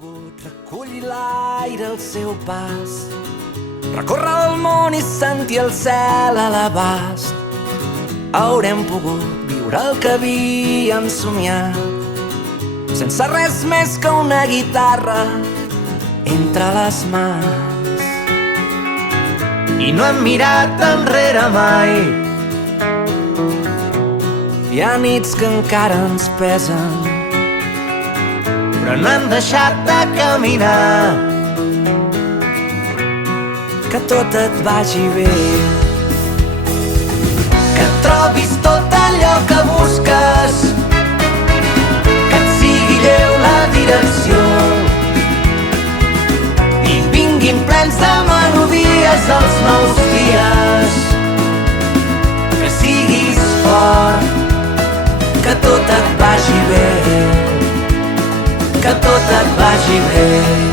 pogut recollir l'aire al seu pas, recórrer el món i sentir el cel a l'abast. Haurem pogut viure el que havíem somiat, sense res més que una guitarra entre les mans. I no hem mirat enrere mai. Hi ha nits que encara ens pesen, però no hem deixat de caminar. Que tot et vagi bé, que trobis tot allò que busques, que et sigui lleu la direcció i vinguin plens de melodies els nous dies. Que siguis fort, que tot et vagi bé, que tot et vagi bé.